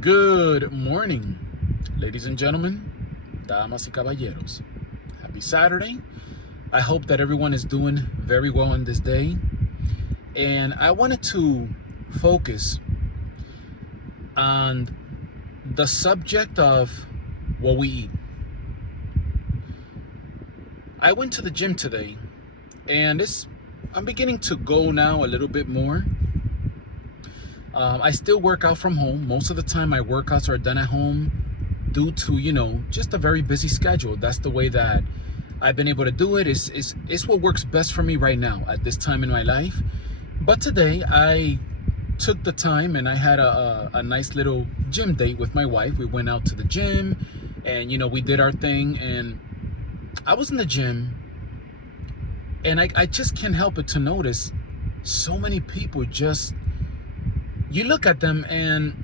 Good morning, ladies and gentlemen, damas y caballeros. Happy Saturday. I hope that everyone is doing very well on this day. And I wanted to focus on the subject of what we eat. I went to the gym today, and I'm beginning to go now a little bit more. I still work out from home. Most of the time my workouts are done at home due to, just a very busy schedule. That's the way that I've been able to do it. It's what works best for me right now at this time in my life. But today I took the time and I had a nice little gym date with my wife. We went out to the gym and, we did our thing. And I was in the gym and I just can't help but to notice so many people you look at them and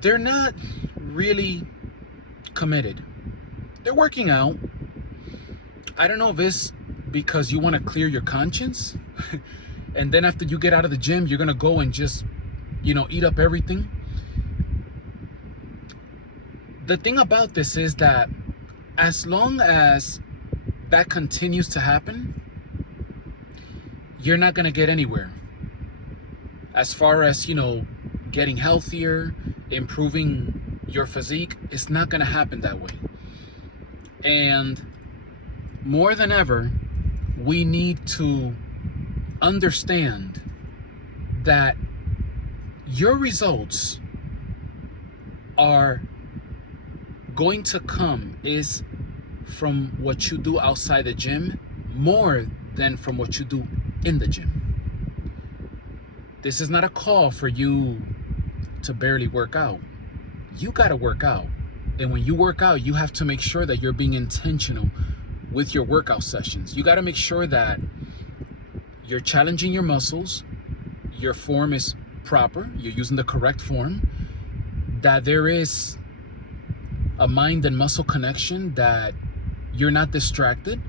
they're not really committed. They're working out. I don't know if it's because you want to clear your conscience and then after you get out of the gym, you're going to go and just, eat up everything. The thing about this is that as long as that continues to happen, you're not going to get anywhere. As far as, getting healthier, improving your physique, it's not going to happen that way. And more than ever, we need to understand that your results are going to come is from what you do outside the gym more than from what you do in the gym. This is not a call for you to barely work out. You got to work out. And when you work out, you have to make sure that you're being intentional with your workout sessions. You got to make sure that you're challenging your muscles, your form is proper, you're using the correct form, that there is a mind and muscle connection, that you're not distracted,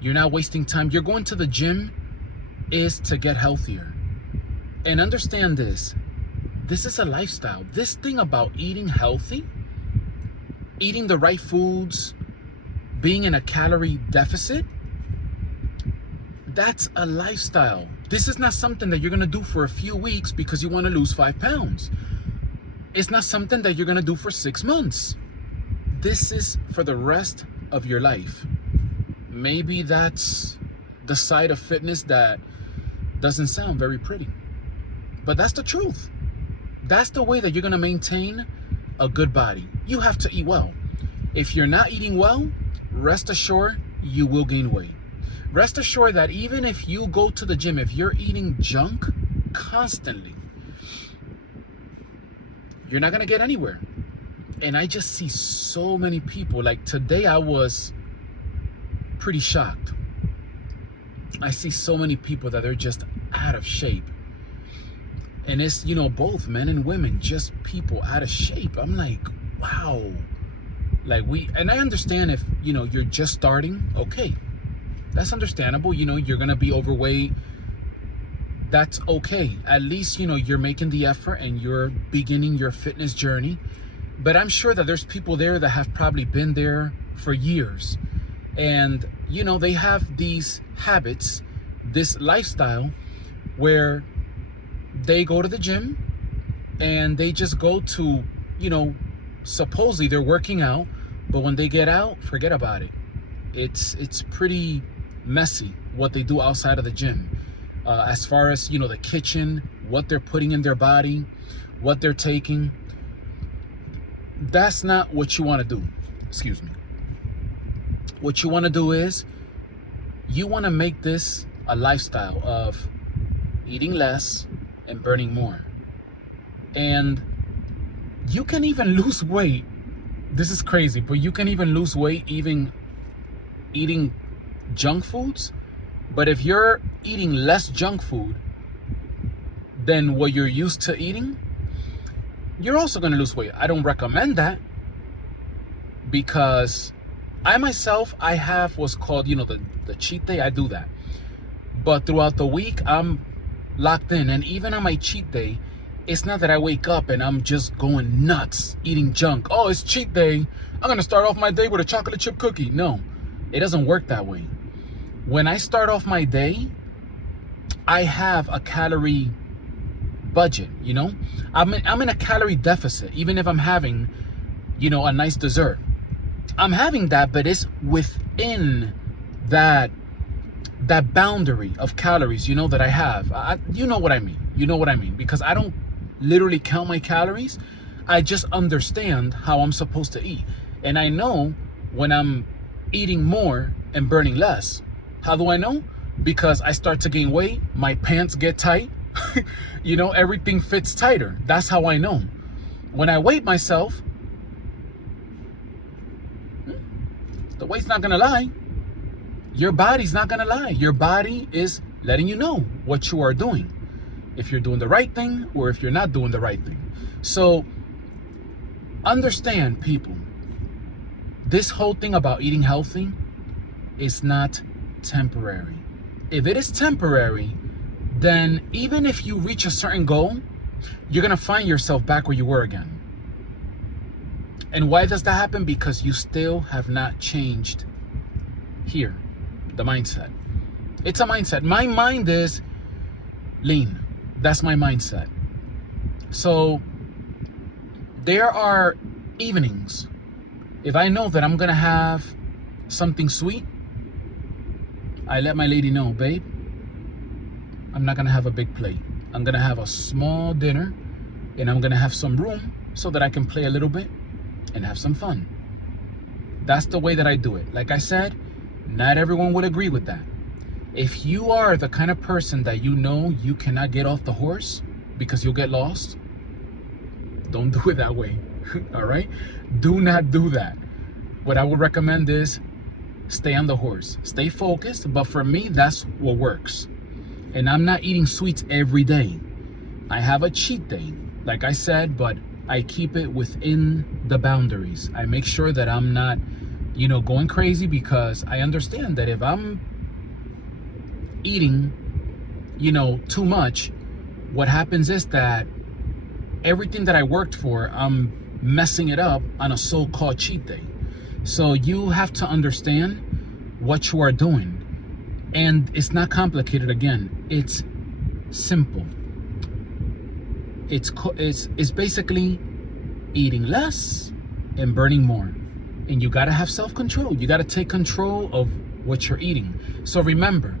you're not wasting time. You're going to the gym is to get healthier. And understand this is a lifestyle. This thing about eating healthy, eating the right foods, being in a calorie deficit, that's a lifestyle. This is not something that you're going to do for a few weeks because you want to lose 5 pounds. It's not something that you're going to do for 6 months. This is for the rest of your life. Maybe that's the side of fitness that doesn't sound very pretty. But that's the truth. That's the way that you're going to maintain a good body. You have to eat well. If you're not eating well, rest assured you will gain weight. Rest assured that even if you go to the gym, if you're eating junk constantly, you're not going to get anywhere. And I just see so many people. Like today I was pretty shocked. I see so many people that are just out of shape. And it's, both men and women, just people out of shape. I'm like, wow. And I understand if, you're just starting, okay. That's understandable. You're going to be overweight. That's okay. At least, you're making the effort and you're beginning your fitness journey. But I'm sure that there's people there that have probably been there for years. And, they have these habits, this lifestyle where they go to the gym and they just go to, supposedly they're working out, but when they get out, forget about it. It's pretty messy what they do outside of the gym. As far as, the kitchen, what they're putting in their body, what they're taking. That's not what you want to do. Excuse me. What you want to do is you want to make this a lifestyle of eating less and burning more. And you can even lose weight. This is crazy, but you can even lose weight even eating junk foods. But if you're eating less junk food than what you're used to eating, you're also going to lose weight. I don't recommend that because I myself, I have what's called, the cheat day. I do that. But throughout the week, I'm locked in. And even on my cheat day, it's not that I wake up and I'm just going nuts eating junk. Oh, it's cheat day. I'm going to start off my day with a chocolate chip cookie. No, it doesn't work that way. When I start off my day, I have a calorie budget, you know? I'm in a calorie deficit, even if I'm having, you know, a nice dessert. I'm having that, but it's within that boundary of calories, you know, that I have. You know what I mean. You know what I mean. Because I don't literally count my calories. I just understand how I'm supposed to eat. And I know when I'm eating more and burning less. How do I know? Because I start to gain weight, my pants get tight, you know, everything fits tighter. That's how I know. When I weight myself, the weight's not gonna lie. Your body's not gonna lie. Your body is letting you know what you are doing. If you're doing the right thing or if you're not doing the right thing. So understand, people, this whole thing about eating healthy is not temporary. If it is temporary, then even if you reach a certain goal, you're gonna find yourself back where you were again. And why does that happen? Because you still have not changed here, the mindset. It's a mindset. My mind is lean. That's my mindset. So there are evenings, if I know that I'm gonna have something sweet, I let my lady know, babe, I'm not gonna have a big plate. I'm gonna have a small dinner and I'm gonna have some room so that I can play a little bit and have some fun. That's the way that I do it. Like I said, not everyone would agree with that. If you are the kind of person that you know you cannot get off the horse because you'll get lost, don't do it that way. All right? Do not do that. What I would recommend is stay on the horse. Stay focused. But for me, that's what works. And I'm not eating sweets every day. I have a cheat day, like I said, but I keep it within the boundaries. I make sure that I'm not, you know, going crazy, because I understand that if I'm eating, you know, too much, what happens is that everything that I worked for, I'm messing it up on a so-called cheat day. So you have to understand what you are doing. And it's not complicated. Again, it's simple. It's basically eating less and burning more. And you got to have self-control. You got to take control of what you're eating. So remember,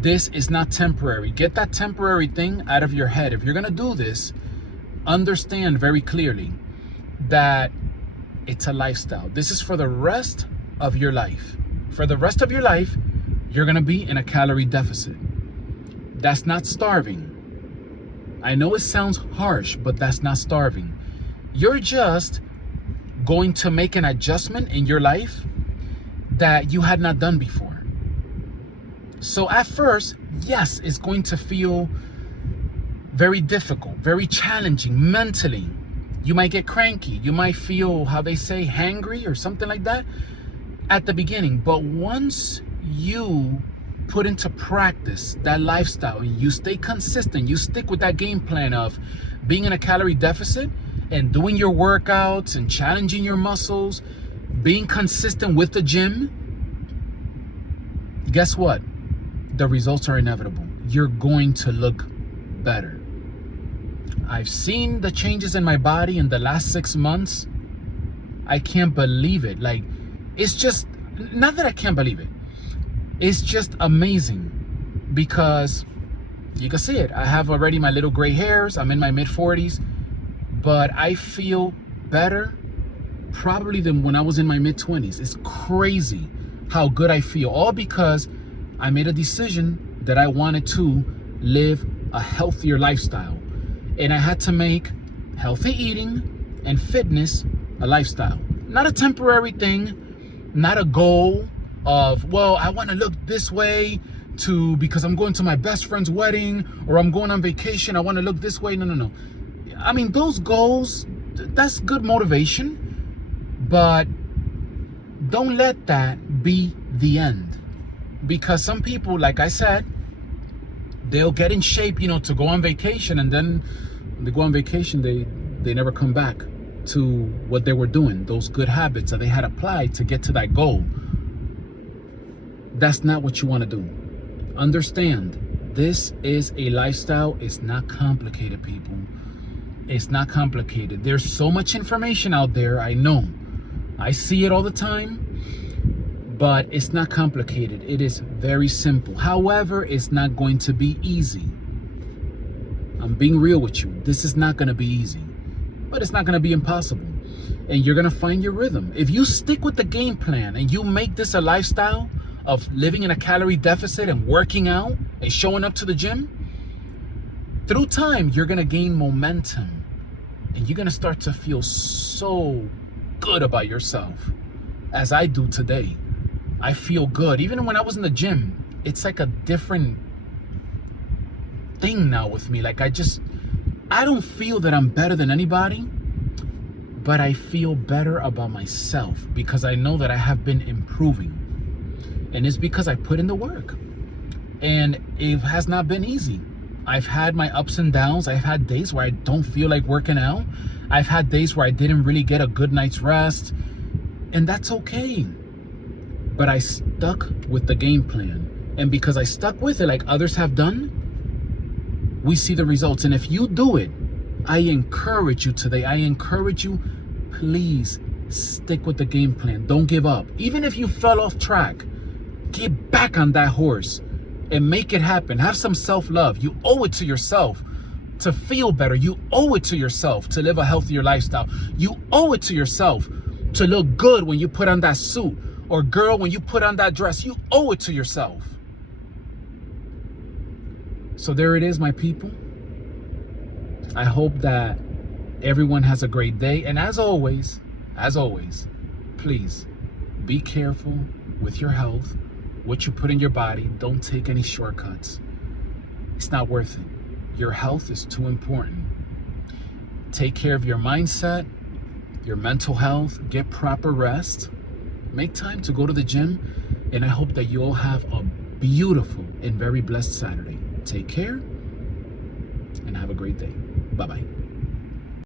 this is not temporary. Get that temporary thing out of your head. If you're going to do this, understand very clearly that it's a lifestyle. This is for the rest of your life. For the rest of your life, you're going to be in a calorie deficit. That's not starving. I know it sounds harsh, but that's not starving. You're just going to make an adjustment in your life that you had not done before. So at first, yes, it's going to feel very difficult, very challenging mentally. You might get cranky. You might feel, how they say, hangry or something like that at the beginning. But once you put into practice that lifestyle and you stay consistent, you stick with that game plan of being in a calorie deficit and doing your workouts and challenging your muscles, being consistent with the gym, guess what? The results are inevitable. You're going to look better. I've seen the changes in my body in the last 6 months. I can't believe it. Like, it's just, not that I can't believe it. It's just amazing, because you can see it. I have already my little gray hairs. I'm in my mid-40s, but I feel better probably than when I was in my mid-20s. It's crazy how good I feel, all because I made a decision that I wanted to live a healthier lifestyle. And I had to make healthy eating and fitness a lifestyle. Not a temporary thing, not a goal of, well, I want to look this way because I'm going to my best friend's wedding, or I'm going on vacation, I want to look this way. No. I mean, those goals, that's good motivation, but don't let that be the end. Because some people, like I said, they'll get in shape, you know, to go on vacation, and then They go on vacation, they never come back to what they were doing, those good habits that they had applied to get to that goal. That's not what you want to do. Understand, this is a lifestyle. It's not complicated, people. It's not complicated. There's so much information out there. I know. I see it all the time, but it's not complicated. It is very simple. However, it's not going to be easy. I'm being real with you. This is not going to be easy, but it's not going to be impossible. And you're going to find your rhythm. If you stick with the game plan and you make this a lifestyle of living in a calorie deficit and working out and showing up to the gym, through time, you're going to gain momentum and you're going to start to feel so good about yourself, as I do today. I feel good. Even when I was in the gym, it's like a different thing now with me. Like I don't feel that I'm better than anybody, but I feel better about myself because I know that I have been improving. And it's because I put in the work. And it has not been easy. I've had my ups and downs. I've had days where I don't feel like working out. I've had days where I didn't really get a good night's rest. And that's okay. But I stuck with the game plan. And because I stuck with it like others have done, we see the results. And if you do it, I encourage you today. I encourage you, please stick with the game plan. Don't give up. Even if you fell off track, get back on that horse and make it happen. Have some self-love. You owe it to yourself to feel better. You owe it to yourself to live a healthier lifestyle. You owe it to yourself to look good when you put on that suit, or girl, when you put on that dress. You owe it to yourself. So there it is, my people. I hope that everyone has a great day. And as always, please be careful with your health, what you put in your body. Don't take any shortcuts. It's not worth it. Your health is too important. Take care of your mindset, your mental health, get proper rest, make time to go to the gym, and I hope that you all have a beautiful and very blessed Saturday. Take care and have a great day. Bye-bye.